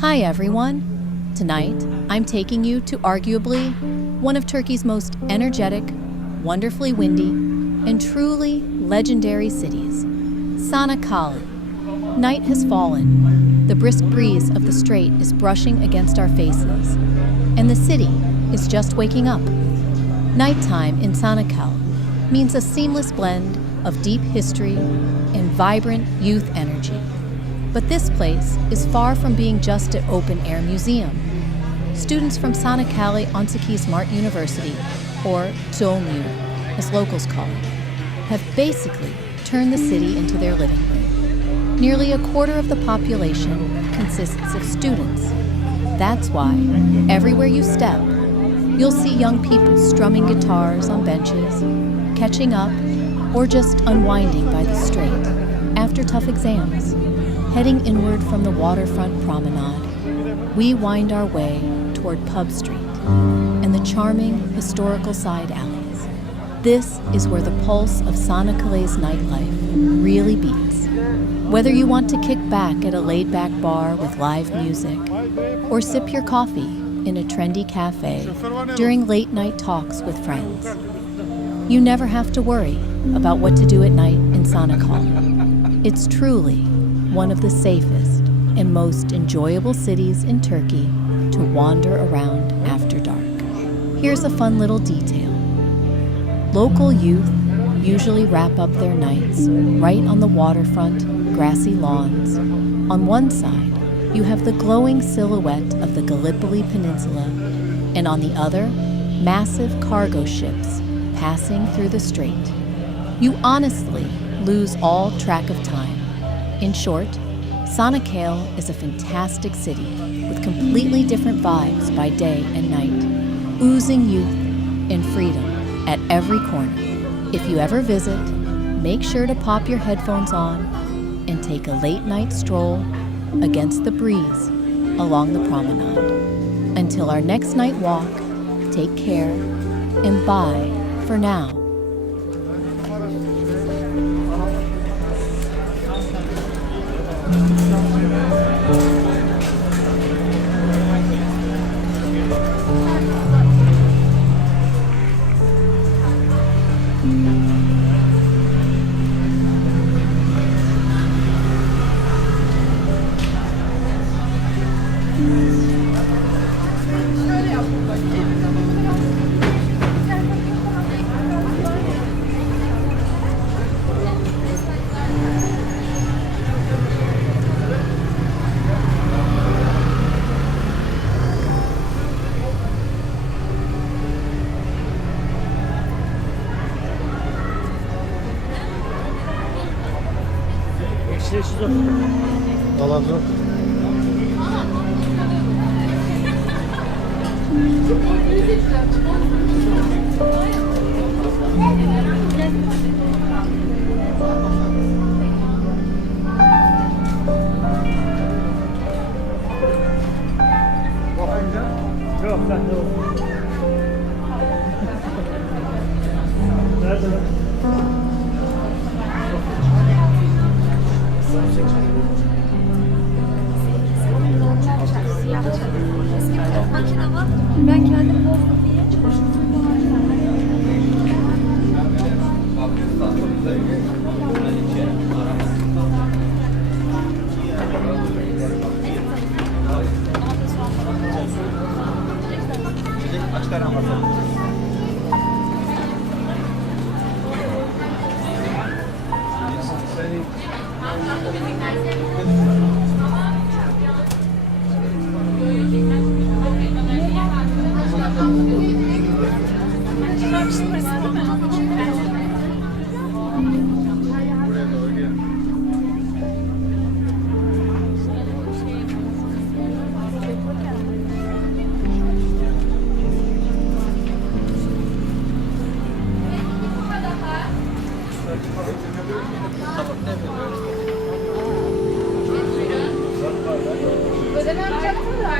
Hi everyone! Tonight, I'm taking you to arguably one of Turkey's most energetic, wonderfully windy, and truly legendary cities, Çanakkale. Night has fallen, the brisk breeze of the strait is brushing against our faces, and the city is just waking up. Nighttime in Çanakkale means a seamless blend of deep history and vibrant youth energy. But this place is far from being just an open-air museum. Students from Çanakkale Onsekiz Mart University, or COMU, as locals call it, have basically turned the city into their living room. Nearly a quarter of the population consists of students. That's why, everywhere you step, you'll see young people strumming guitars on benches, catching up, or just unwinding by the strait after tough exams. Heading inward from the waterfront promenade, we wind our way toward Pub Street and the charming historical side alleys. This is where the pulse of Çanakkale's nightlife really beats. Whether you want to kick back at a laid-back bar with live music or sip your coffee in a trendy cafe during late-night talks with friends, you never have to worry about what to do at night in Çanakkale. It's truly one of the safest and most enjoyable cities in Turkey to wander around after dark. Here's a fun little detail. Local youth usually wrap up their nights right on the waterfront, grassy lawns. On one side, you have the glowing silhouette of the Gallipoli Peninsula, and on the other, massive cargo ships passing through the strait. You honestly lose all track of time. In short, Çanakkale is a fantastic city with completely different vibes by day and night, oozing youth and freedom at every corner. If you ever visit, make sure to pop your headphones on and take a late-night stroll against the breeze along the promenade. Until our next night walk, take care and bye for now. Dolandı. Yok, ben de o. Nerede lan? Makine var. Ben kendim bozdum diye ödeme yapacaksın da.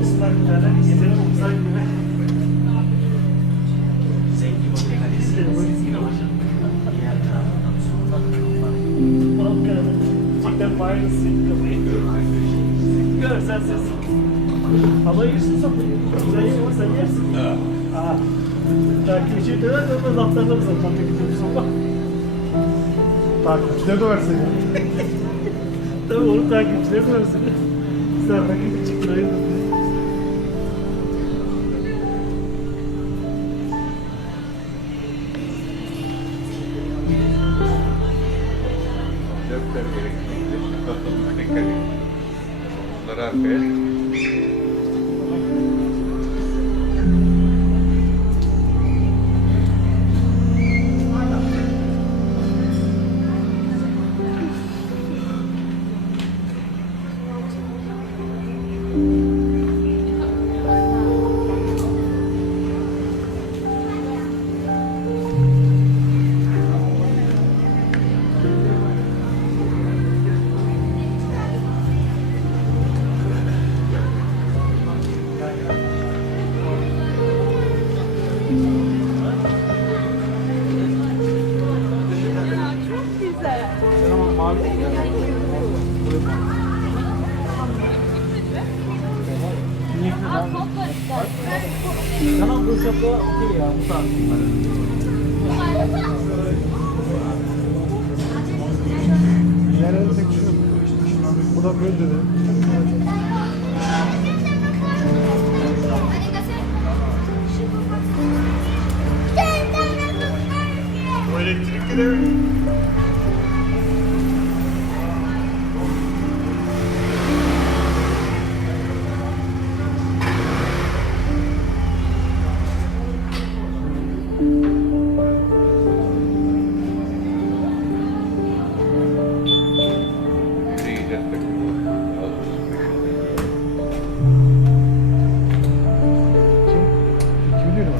Osman bir tane gezelim uzay gibi. Cidden bayrı sildi. Görsen ses. Ama yersin satayım. Güzel yer sen yersin. Aa. Takipçi de ama laflarına zaten takipçi sopa. Takipçileri de versin ya. Tabii onun takipçileri de versin. Sen rakibi çıktın ayırdın. Tamam bu şapka okey ya. Yerleri tek şu. Bu da böyle dedi. O elektrik gider. Kim diyor var?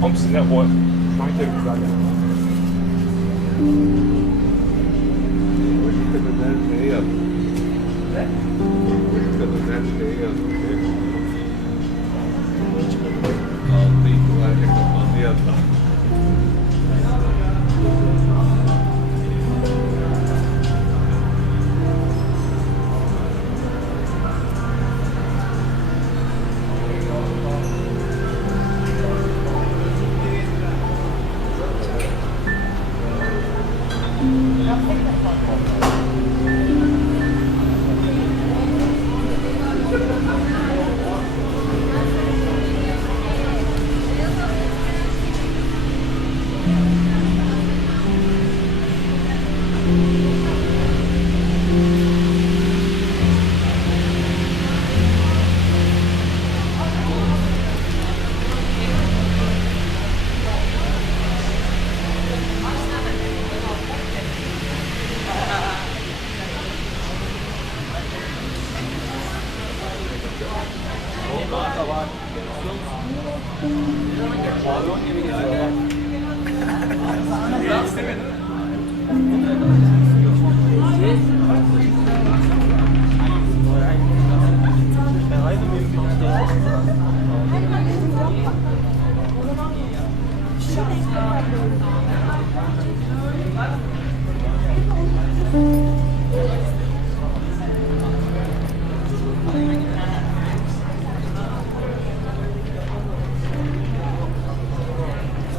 Hepsine o sanki güzel yani. Neyi yaptın? Ne? Neyi yaptın? Altı itibariyle kapandı yattı.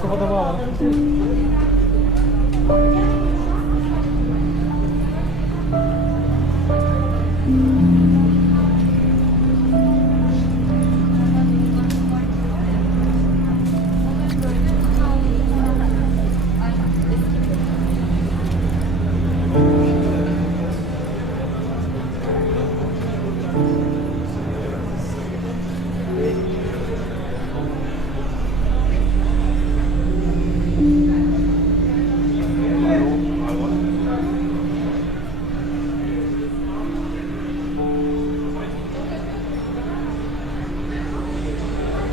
Kafada bağlı.